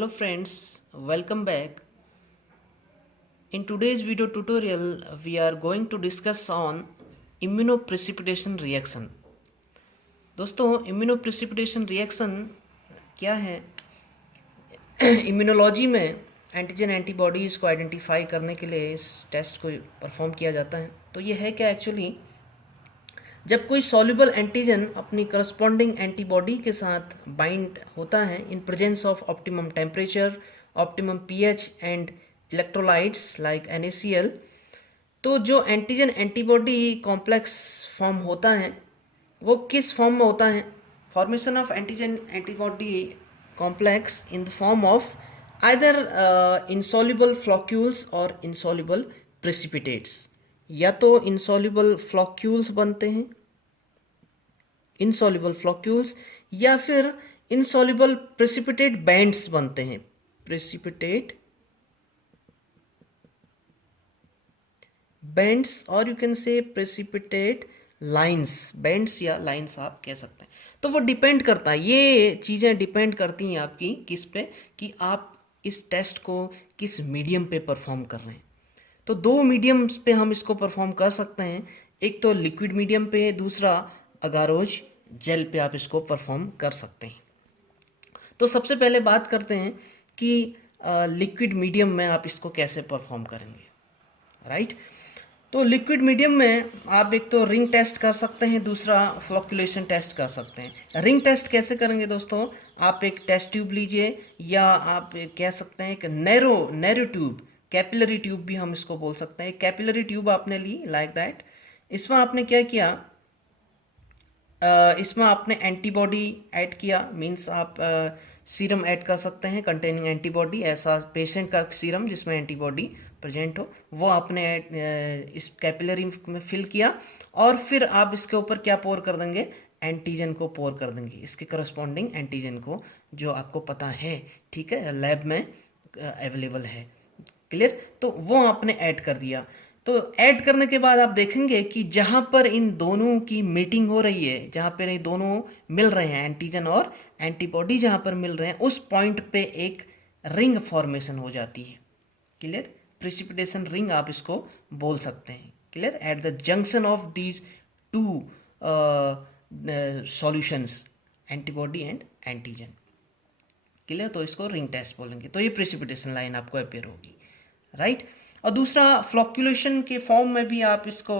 Hello friends, welcome back. In today's video tutorial, we are going to discuss on immunoprecipitation reaction. दोस्तों immunoprecipitation reaction क्या है? Immunology में antigen antibodies को identify करने के लिए इस टेस्ट को परफॉर्म किया जाता है. तो ये है क्या एक्चुअली, जब कोई सॉल्युबल एंटीजन अपनी करस्पॉन्डिंग एंटीबॉडी के साथ बाइंड होता है in presence of optimum temperature, optimum pH and electrolytes like NaCl, तो जो एंटीजन एंटीबॉडी कॉम्प्लेक्स फॉर्म होता है वो किस फॉर्म में होता है? Formation of antigen antibody complex in the form of either insoluble फ्लॉक्यूल्स और insoluble precipitates. या तो insoluble फ्लॉक्यूल्स बनते हैं, insoluble फ्लॉक्यूल्स, या फिर insoluble precipitate बैंड्स बनते हैं, precipitate बैंड्स, और यू कैन से precipitate लाइंस, बैंड्स या लाइंस आप कह सकते हैं. तो वो डिपेंड करता है, ये चीज़ें डिपेंड करती हैं आपकी किस पे, कि आप इस टेस्ट को किस मीडियम पे परफॉर्म कर रहे हैं. तो दो मीडियम्स पे हम इसको परफॉर्म कर सकते हैं, एक तो लिक्विड मीडियम पे, दूसरा अगारोज जेल पे आप इसको परफॉर्म कर सकते हैं. तो सबसे पहले बात करते हैं कि लिक्विड मीडियम में आप इसको कैसे परफॉर्म करेंगे, राइट. तो लिक्विड मीडियम में आप एक तो रिंग टेस्ट कर सकते हैं, दूसरा फ्लॉक्यूलेशन टेस्ट कर सकते हैं. रिंग टेस्ट कैसे करेंगे दोस्तों? आप एक टेस्ट ट्यूब लीजिए, या आप कह सकते हैं कि नैरो ट्यूब, कैपिलरी ट्यूब भी हम इसको बोल सकते हैं. कैपिलरी ट्यूब आपने ली लाइक दैट. इसमें आपने क्या किया, इसमें आपने एंटीबॉडी ऐड किया, मीन्स आप सीरम ऐड कर सकते हैं कंटेनिंग एंटीबॉडी. ऐसा पेशेंट का सीरम जिसमें एंटीबॉडी प्रेजेंट हो, वो आपने इस कैपिलरी में फिल किया, और फिर आप इसके ऊपर क्या पोर कर देंगे? एंटीजन को पोर कर देंगे, इसके करस्पॉन्डिंग एंटीजन को, जो आपको पता है, ठीक है, लैब में अवेलेबल है. क्लियर? तो वो आपने ऐड कर दिया. तो ऐड करने के बाद आप देखेंगे कि जहाँ पर इन दोनों की मीटिंग हो रही है, जहाँ पर ये दोनों मिल रहे हैं, एंटीजन और एंटीबॉडी जहाँ पर मिल रहे हैं, उस पॉइंट पे एक रिंग फॉर्मेशन हो जाती है. क्लियर? प्रेसिपिटेशन रिंग आप इसको बोल सकते हैं. Clear? At the junction of these two solutions, antibody and antigen. Clear? तो इसको रिंग टेस्ट बोलेंगे. तो ये प्रेसिपिटेशन लाइन आपको अपेयर होगी, राइट. और दूसरा, फ्लॉक्यूलेशन के फॉर्म में भी आप इसको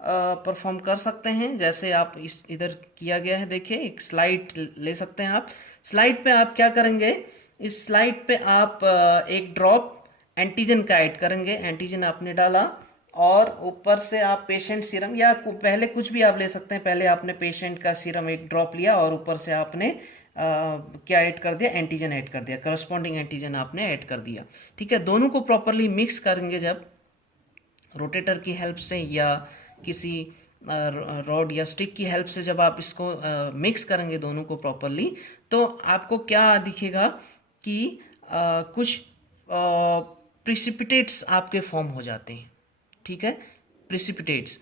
परफॉर्म कर सकते हैं. जैसे आप इस इधर किया गया है, देखिए, एक स्लाइड ले सकते हैं आप. स्लाइड पे आप क्या करेंगे? इस स्लाइड पे आप एक ड्रॉप एंटीजन का ऐड करेंगे. एंटीजन आपने डाला, और ऊपर से आप पेशेंट सीरम, या पहले कुछ भी आप ले सकते हैं. पहले आपने पेशेंट का सीरम एक ड्रॉप लिया, और ऊपर से आपने क्या ऐड कर दिया? एंटीजन ऐड कर दिया, करस्पॉन्डिंग एंटीजन आपने ऐड कर दिया. ठीक है, दोनों को प्रॉपरली मिक्स करेंगे जब रोटेटर की हेल्प से, या किसी रॉड या स्टिक की हेल्प से, जब आप इसको मिक्स करेंगे दोनों को प्रॉपरली, तो आपको क्या दिखेगा कि कुछ प्रिसिपिटेट्स आपके फॉर्म हो जाते हैं. ठीक है, प्रिसिपिटेट्स.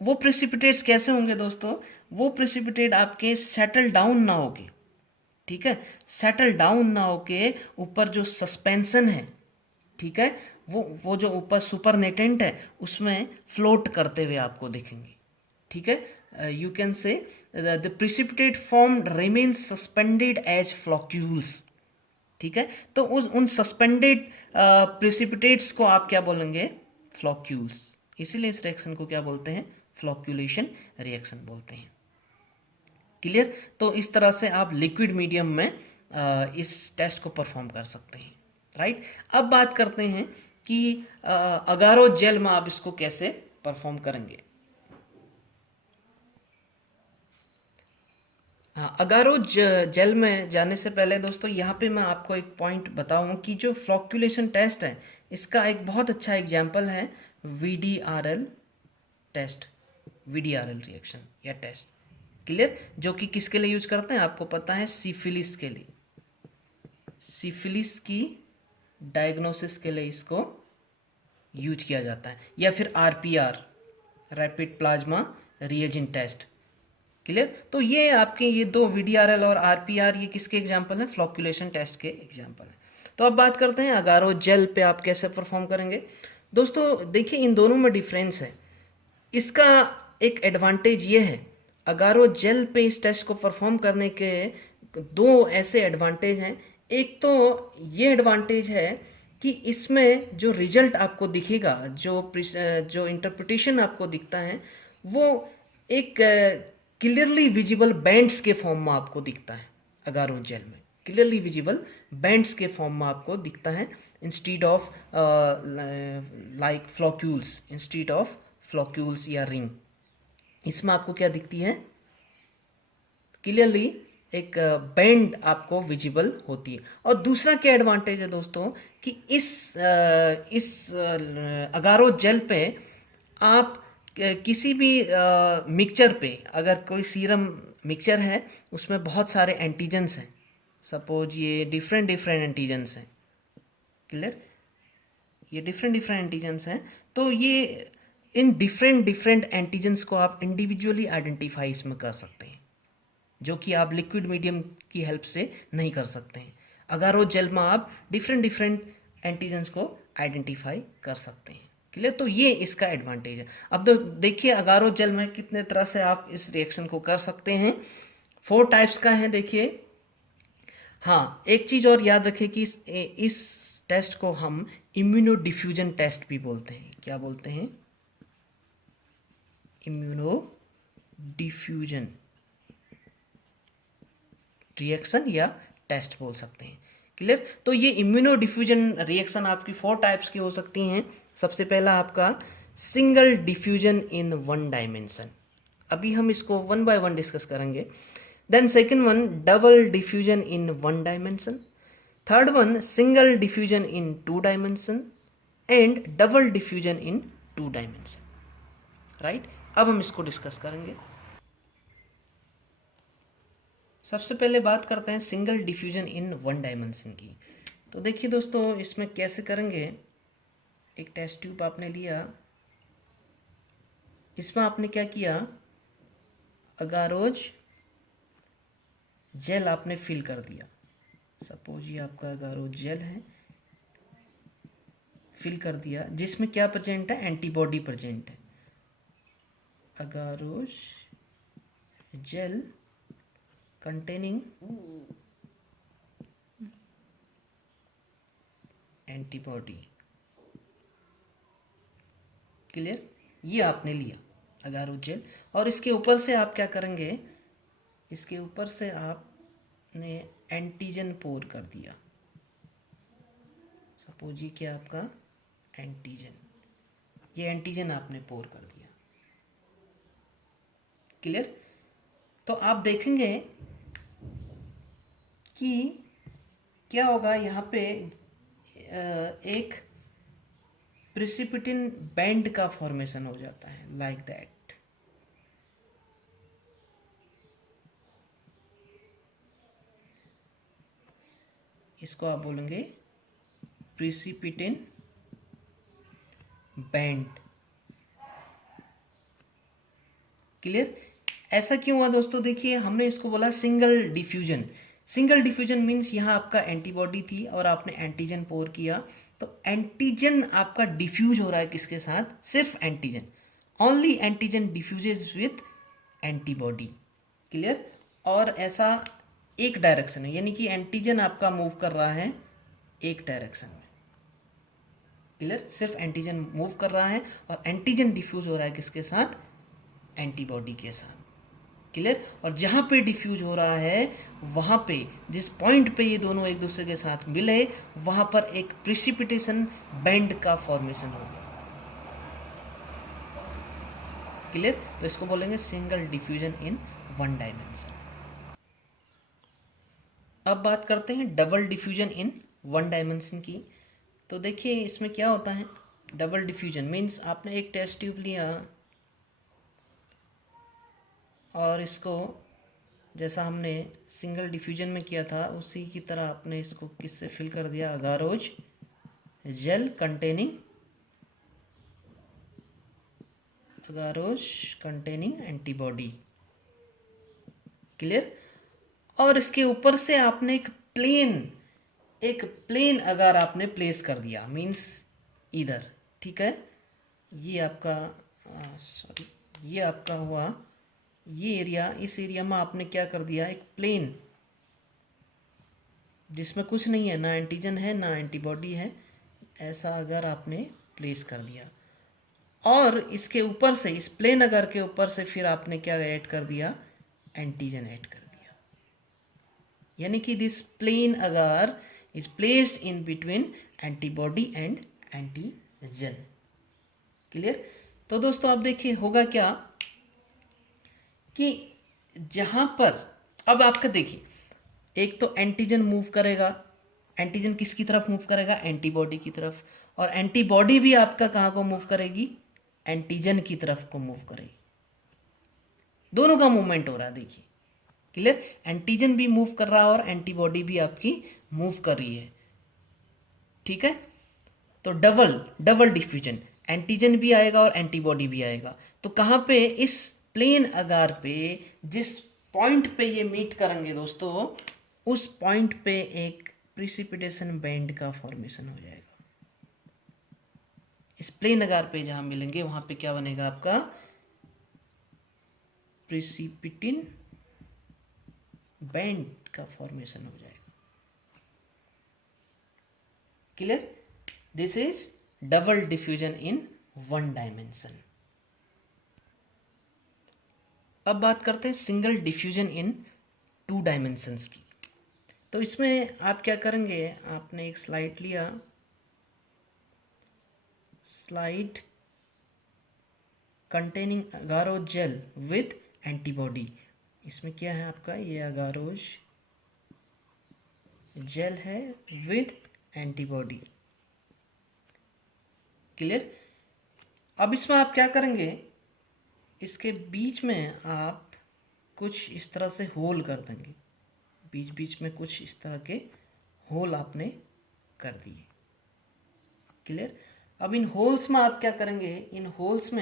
वो प्रिसिपिटेट्स कैसे होंगे दोस्तों? वो प्रिसिपिटेट आपके सेटल डाउन ना होके, ठीक है, सेटल डाउन ना होके ऊपर जो सस्पेंशन है, ठीक है, वो जो ऊपर सुपरनेटेंट है, उसमें फ्लोट करते हुए आपको दिखेंगे. ठीक है, you can say the precipitate form remains suspended as floccules. ठीक है, तो उन सस्पेंडेड प्रिसिपिटेट्स को आप क्या बोलेंगे? फ्लॉक्यूल्स. इसीलिए इस रिएक्शन को क्या बोलते हैं? फ्लॉक्यूलेशन रिएक्शन बोलते हैं. क्लियर? तो इस तरह से आप लिक्विड मीडियम में इस टेस्ट को परफॉर्म कर सकते हैं, राइट. अब बात करते हैं कि अगारो जेल में आप इसको कैसे परफॉर्म करेंगे. अगारो जेल में जाने से पहले दोस्तों, यहाँ पे मैं आपको एक पॉइंट बताऊं कि जो फ्लॉक्यूलेशन टेस्ट है, इसका एक बहुत अच्छा एग्जाम्पल है VDRL टेस्ट, VDRL रिएक्शन या टेस्ट. क्लियर? जो कि किसके लिए यूज करते हैं आपको पता है? सिफिलिस के लिए. सिफिलिस की डायग्नोसिस के लिए इसको यूज किया जाता है. या फिर RPR, rapid plasma reagent test, clear. तो ये आपके ये दो VDRL और RPR ये किसके एग्जाम्पल हैं, फ्लॉक्यूलेशन टेस्ट के एग्जाम्पल हैं। तो अब बात करते हैं अगारो जेल पे आप कैसे परफॉर्म करेंगे। दोस्तों देखिए इन दोनों में डिफरेंस है। इसका एक एडवांटेज ये है, अगारो जेल पे इस टेस्ट को परफॉर्म करने के दो ऐसे एडवांटेज हैं। एक तो ये एडवांटेज है कि इसमें जो रिजल्ट आपको दिखेगा, जो इंटरप्रिटेशन आपको दिखता है, वो एक क्लियरली विजिबल बैंड्स के फॉर्म में आपको दिखता है। अगारो जेल में क्लियरली विजिबल बैंड्स के फॉर्म में आपको दिखता है, instead of like floccules, instead of floccules या रिंग। इसमें आपको क्या दिखती है, क्लियरली एक बैंड आपको विजिबल होती है। और दूसरा क्या एडवांटेज है दोस्तों कि इस अगारो जेल पे आप किसी भी मिक्सचर पे, अगर कोई सीरम मिक्सचर है उसमें बहुत सारे एंटीजन्स हैं, सपोज ये डिफरेंट एंटीजन्स हैं, क्लियर, ये डिफरेंट एंटीजन्स हैं, तो ये इन डिफरेंट एंटीजन्स को आप इंडिविजुअली आइडेंटिफाई इसमें कर सकते हैं, जो कि आप लिक्विड मीडियम की हेल्प से नहीं कर सकते हैं। अगारो जेल में आप डिफरेंट एंटीजन्स को आइडेंटिफाई कर सकते हैं, क्लियर। तो ये इसका एडवांटेज है। अब तो देखिए अगारो जेल में कितने तरह से आप इस रिएक्शन को कर सकते हैं, 4 टाइप्स का है। देखिए हाँ, एक चीज़ और याद रखिए कि इस टेस्ट को हम इम्यूनो डिफ्यूजन टेस्ट भी बोलते हैं। क्या बोलते हैं, इम्यूनो डिफ्यूजन रिएक्शन या टेस्ट बोल सकते हैं, क्लियर। तो ये इम्यूनो डिफ्यूजन रिएक्शन आपकी 4 टाइप्स की हो सकती हैं। सबसे पहला आपका सिंगल डिफ्यूजन इन 1 डायमेंशन, अभी हम इसको 1 बाय 1 डिस्कस करेंगे। Then second one double diffusion in 1 dimension, third one single diffusion in 2 dimension and double diffusion in 2 dimension, right. अब हम इसको डिस्कस करेंगे। सबसे पहले बात करते हैं सिंगल डिफ्यूजन इन 1 डायमेंशन की। तो देखिए दोस्तों इसमें कैसे करेंगे, एक टेस्ट ट्यूब आपने लिया, इसमें आपने क्या किया, अगारोज जेल आपने फिल कर दिया। सपोज ये आपका अगारोज जेल है, फिल कर दिया, जिसमें क्या प्रेजेंट है, एंटीबॉडी प्रेजेंट है। अगारोज जेल containing एंटीबॉडी, क्लियर। ये आपने लिया अगारो जेल, और इसके ऊपर से आप क्या करेंगे, इसके ऊपर से आपने एंटीजन पोर कर दिया। सपोज ये क्या आपका एंटीजन, ये एंटीजन आपने पोर कर दिया, क्लियर। तो आप देखेंगे कि क्या होगा, यहाँ पे एक प्रिसिपिटिन बैंड का फॉर्मेशन हो जाता है, लाइक दैट। इसको आप बोलेंगे प्रिसिपिटिन बैंड, क्लियर। ऐसा क्यों हुआ दोस्तों, देखिए हमने इसको बोला single diffusion. Single diffusion means यहाँ आपका एंटीबॉडी थी और आपने एंटीजन पोर किया, तो एंटीजन आपका डिफ्यूज हो रहा है किसके साथ, सिर्फ antigen, only antigen diffuses with antibody, clear. और ऐसा एक डायरेक्शन है, यानी कि एंटीजन आपका मूव कर रहा है एक डायरेक्शन में, क्लियर। सिर्फ एंटीजन मूव कर रहा है और एंटीजन डिफ्यूज हो रहा है किसके साथ, एंटीबॉडी के साथ, क्लियर। और जहाँ पे डिफ्यूज हो रहा है वहाँ पे, जिस पॉइंट पे ये दोनों एक दूसरे के साथ मिले, वहाँ पर एक प्रिसिपिटेशन बैंड का फॉर्मेशन हो गया, क्लियर। तो इसको बोलेंगे सिंगल डिफ्यूजन इन 1 डायमेंशन। अब बात करते हैं डबल डिफ्यूजन इन 1 डायमेंशन की। तो देखिए इसमें क्या होता है, डबल डिफ्यूजन मीन्स आपने एक टेस्ट ट्यूब लिया और इसको जैसा हमने सिंगल डिफ्यूजन में किया था उसी की तरह आपने इसको किससे फिल कर दिया, अगारोज जेल कंटेनिंग एंटीबॉडी, क्लियर। और इसके ऊपर से आपने एक प्लेन अगर आपने प्लेस कर दिया, मीन्स इधर, ठीक है, ये आपका सॉरी, ये आपका हुआ ये एरिया, इस एरिया में आपने क्या कर दिया, एक प्लेन जिसमें कुछ नहीं है, ना एंटीजन है ना एंटीबॉडी है, ऐसा अगर आपने प्लेस कर दिया, और इसके ऊपर से, इस प्लेन अगर के ऊपर से फिर आपने क्या ऐड कर दिया, एंटीजन ऐड कर दिया, यानी कि दिस प्लेन अगर is placed in between antibody and antigen. Clear. तो दोस्तों आप देखिए होगा क्या कि जहां पर अब आपका देखिए, एक तो एंटीजन मूव करेगा, एंटीजन किसकी तरफ मूव करेगा, एंटीबॉडी की तरफ, और एंटीबॉडी भी आपका कहाँ को मूव करेगी, एंटीजन की तरफ को मूव करेगी, दोनों का मूवमेंट हो रहा है, देखिए क्लियर। एंटीजन भी मूव कर रहा है और एंटीबॉडी भी आपकी मूव कर रही है, ठीक है। तो डबल डबल डिफ्यूजन, एंटीजन भी आएगा और एंटीबॉडी भी आएगा। तो कहाँ पे, इस प्लेन अगार पे जिस पॉइंट पे ये मीट करेंगे दोस्तों, उस पॉइंट पे एक प्रिसिपिटेशन बैंड का फॉर्मेशन हो जाएगा। इस प्लेन अगार पे जहां मिलेंगे वहां पे क्या बनेगा आपका, प्रिसिपिटिन बैंड का फॉर्मेशन हो जाएगा। Clear. This is double diffusion in one dimension. अब बात करते हैं single diffusion in to dimensions की। तो इसमें आप क्या करेंगे, आपने एक स्लाइड लिया, slide containing agarose gel with antibody. इसमें क्या है आपका, ये अगारोज जेल है विथ एंटीबॉडी। क्लियर। अब इसमें आप क्या करेंगे, इसके बीच में आप कुछ इस तरह से होल कर देंगे, बीच बीच में कुछ इस तरह के होल आपने कर दिए। क्लियर। अब इन होल्स में आप क्या करेंगे, इन होल्स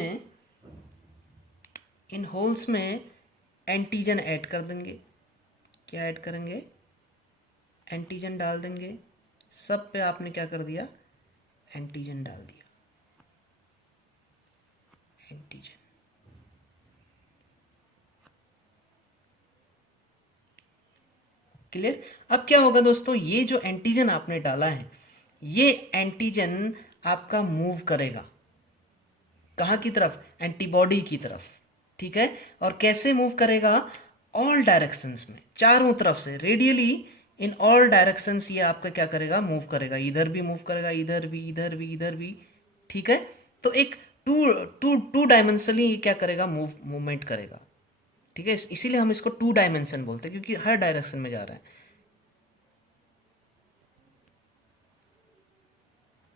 में एंटीजन ऐड कर देंगे। क्या ऐड करेंगे, एंटीजन डाल देंगे। सब पे आपने क्या कर दिया, एंटीजन डाल दिया, एंटीजन। क्लियर। अब क्या होगा दोस्तों, ये जो एंटीजन आपने डाला है, ये एंटीजन आपका मूव करेगा कहाँ की तरफ, एंटीबॉडी की तरफ, ठीक है। और कैसे मूव करेगा, ऑल डायरेक्शंस में, चारों तरफ से, रेडियली इन ऑल डायरेक्शंस ये आपका क्या करेगा, मूव करेगा, इधर भी मूव करेगा, इधर भी, इधर भी, इधर भी, ठीक है। तो एक टू डायमेंशनली क्या करेगा, मूवमेंट करेगा, ठीक है। इसीलिए हम इसको टू डायमेंशन बोलते हैं, क्योंकि हर डायरेक्शन में जा रहा है,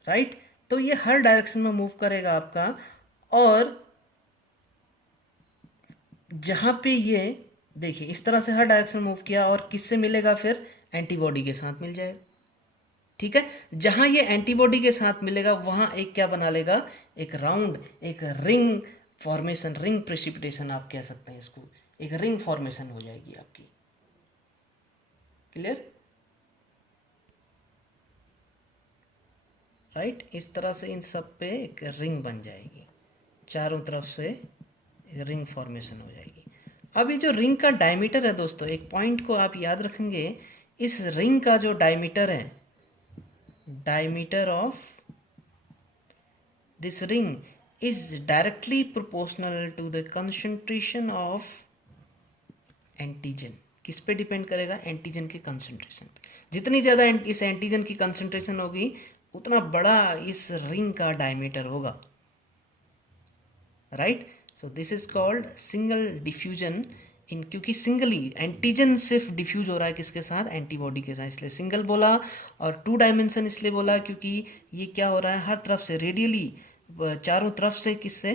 राइट। तो ये हर डायरेक्शन में मूव करेगा आपका, और जहां पे ये देखिए इस तरह से हर डायरेक्शन मूव किया, और किससे मिलेगा, फिर एंटीबॉडी के साथ मिल जाएगा, ठीक है। जहां ये एंटीबॉडी के साथ मिलेगा वहां एक क्या बना लेगा, एक राउंड, एक रिंग फॉर्मेशन, रिंग प्रेसिपिटेशन आप कह सकते हैं इसको, एक रिंग फॉर्मेशन हो जाएगी आपकी। Clear, right. इस तरह से इन सब पे एक रिंग बन जाएगी, चारों तरफ से एक रिंग फॉर्मेशन हो जाएगी। अब ये जो रिंग का डायमीटर है दोस्तों, एक पॉइंट को आप याद रखेंगे, इस रिंग का जो डायमीटर है, diameter of this ring is directly proportional to the concentration of antigen. किस पे डिपेंड करेगा, एंटीजन के कंसंट्रेशन पे। जितनी ज़्यादा इस एंटीजन की कंसंट्रेशन होगी, उतना बड़ा इस रिंग का डायमीटर होगा, right. So this is called single diffusion इन, क्योंकि सिंगली एंटीजन सिर्फ डिफ्यूज हो रहा है किसके साथ, एंटीबॉडी के साथ, इसलिए सिंगल बोला। और टू डायमेंशन इसलिए बोला क्योंकि ये क्या हो रहा है, हर तरफ से रेडियली, चारों तरफ से किससे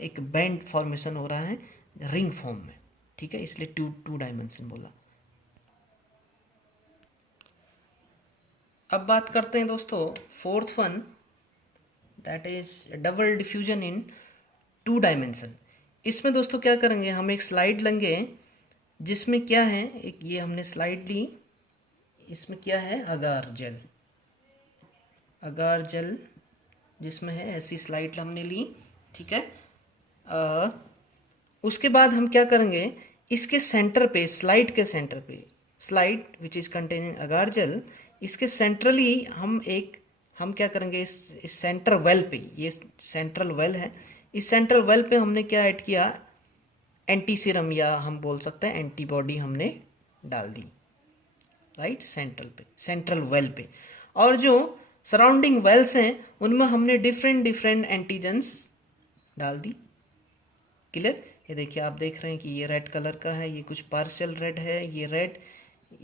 एक बैंड फॉर्मेशन हो रहा है रिंग फॉर्म में, ठीक है, इसलिए टू डायमेंशन बोला। अब बात करते हैं दोस्तों fourth one, that is double diffusion in two dimension. इसमें दोस्तों क्या करेंगे, हम एक स्लाइड लेंगे, जिसमें क्या है, एक ये हमने स्लाइड ली, इसमें क्या है, अगार जेल, अगार जेल जिसमें है, ऐसी स्लाइड हमने ली, ठीक है। उसके बाद हम क्या करेंगे, इसके सेंटर पे, स्लाइड के सेंटर पे, slide which is containing agar gel, इसके सेंट्रली हम क्या करेंगे, इस सेंटर वेल पे, ये सेंट्रल वेल है, इस सेंट्रल वेल पे हमने क्या ऐड किया, एंटी सीरम या हम बोल सकते हैं एंटीबॉडी हमने डाल दी, राइट, सेंट्रल पे, सेंट्रल वेल पे। और जो सराउंडिंग वेल्स हैं उनमें हमने डिफरेंट डिफरेंट एंटीजेंस डाल दी। क्लियर, ये देखिए आप देख रहे हैं कि ये रेड कलर का है, ये कुछ पार्शियल रेड है, ये red,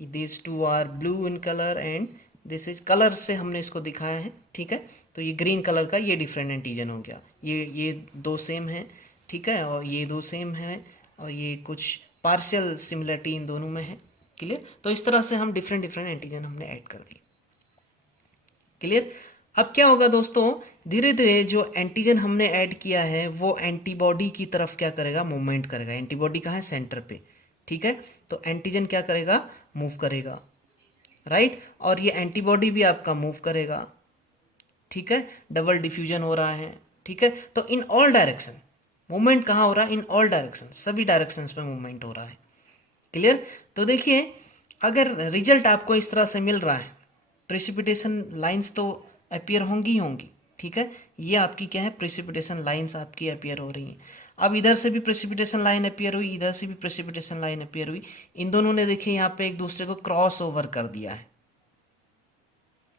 this two are blue in colour and this is, colour से हमने इसको दिखाया है, ठीक है। तो ये ग्रीन कलर का, ये डिफरेंट एंटीजन हो गया, ये दो सेम है, ठीक है, और ये दो सेम है, और ये कुछ पार्शियल सिमिलरिटी इन दोनों में है। क्लियर, तो इस तरह से हम डिफरेंट डिफरेंट एंटीजन हमने ऐड कर दिए। क्लियर, अब क्या होगा दोस्तों, धीरे धीरे जो एंटीजन हमने ऐड किया है वो एंटीबॉडी की तरफ क्या करेगा, मूवमेंट करेगा। एंटीबॉडी कहाँ है, सेंटर पे, ठीक है। तो एंटीजन क्या करेगा, मूव करेगा, राइट, और ये एंटीबॉडी भी आपका मूव करेगा, ठीक है। डबल डिफ्यूजन हो रहा है, ठीक है। तो इन ऑल डायरेक्शन मूवमेंट कहाँ हो रहा है, इन ऑल डायरेक्शन, सभी डायरेक्शंस में मूवमेंट हो रहा है। क्लियर, तो देखिए अगर रिजल्ट आपको इस तरह से मिल रहा है, प्रेसिपिटेशन लाइंस तो अपीयर होंगी ही होंगी, ठीक है। ये आपकी क्या है, प्रेसिपिटेशन लाइंस आपकी अपीयर हो रही हैं। अब इधर से भी प्रेसिपिटेशन लाइन अपीयर हुई, इधर से भी प्रेसिपिटेशन लाइन अपीयर हुई, इन दोनों ने देखिए यहाँ पे एक दूसरे को क्रॉस ओवर कर दिया है,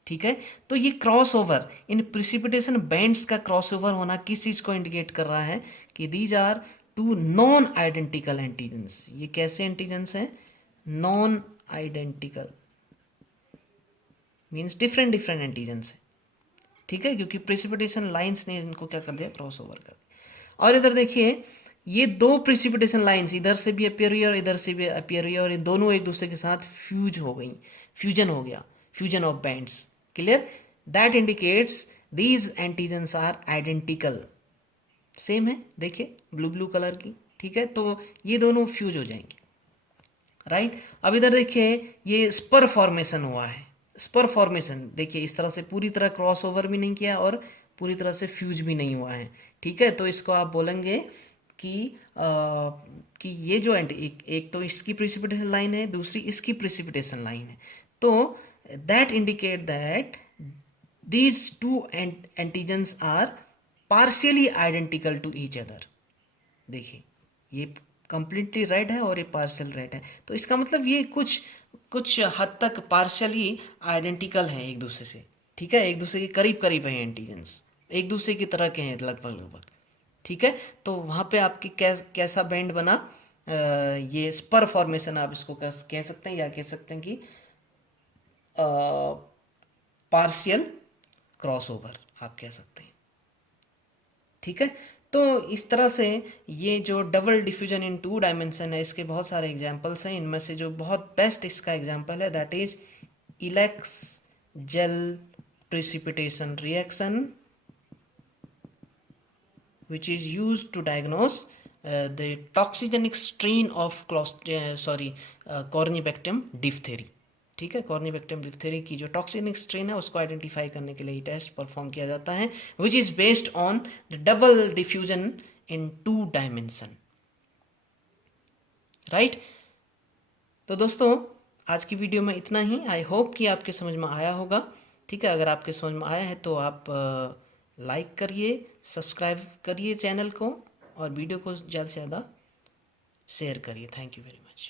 ठीक है। तो ये cross over, in precipitation bands का क्रॉस ओवर होना किस चीज को इंडिकेट कर रहा है, कि these are two non identical antigens. ये कैसे एंटीजेंस हैं, non identical, means different different antigens है, ठीक है, क्योंकि प्रेसिपिटेशन लाइंस ने इनको क्या कर दिया, क्रॉस ओवर कर दिया। और इधर देखिए ये दो प्रेसिपिटेशन लाइंस इधर से भी अपीयर हुई और इधर से भी अपीयर हुई, और ये दोनों एक दूसरे के साथ फ्यूज हो गई, फ्यूजन हो गया, fusion of bands. Clear, that indicates these antigens are identical, same है, देखिए ब्लू ब्लू कलर की, ठीक है। तो ये दोनों फ्यूज हो जाएंगे, राइट। अब इधर देखिए ये स्पर फॉर्मेशन हुआ है, स्पर फॉर्मेशन देखिए इस तरह से पूरी तरह क्रॉस ओवर भी नहीं किया और पूरी तरह से फ्यूज भी नहीं हुआ है, ठीक है। तो इसको आप बोलेंगे कि ये जो एक तो इसकी प्रेसिपिटेशन लाइन है, दूसरी इसकी प्रेसिपिटेशन लाइन है, तो that indicate that these two antigens are partially identical to each other. देखिए ये कंप्लीटली रेड है और ये पार्शियल रेड है, तो इसका मतलब ये कुछ कुछ हद तक पार्शियली आइडेंटिकल हैं एक दूसरे से, ठीक है, एक दूसरे के करीब करीब हैं एंटीजेंस, एक दूसरे की तरह के हैं लगभग लगभग, ठीक है। तो वहाँ पे आपकी कैसा बैंड बना, ये स्पर फॉर्मेशन आप इसको कह सकते हैं, या कह सकते हैं कि पार्शियल क्रॉसओवर आप कह सकते हैं, ठीक है। तो इस तरह से ये जो double diffusion in two dimension है, इसके बहुत सारे एग्जांपल्स हैं, इनमें से जो बहुत बेस्ट इसका एग्जांपल है दैट इज इलेक्स gel precipitation reaction which is used to diagnose the toxigenic strain of Corynebacterium diphtheria, ठीक है। Corynebacterium diphtheria की जो टॉक्सिनिक स्ट्रेन है उसको आइडेंटिफाई करने के लिए ये टेस्ट परफॉर्म किया जाता है, which is based on the double diffusion in two dimension, right. तो दोस्तों आज की वीडियो में इतना ही, आई होप कि आपके समझ में आया होगा, ठीक है। अगर आपके समझ में आया है तो आप लाइक करिए, सब्सक्राइब करिए चैनल को, और वीडियो को ज़्यादा से ज़्यादा शेयर करिए। Thank you very much.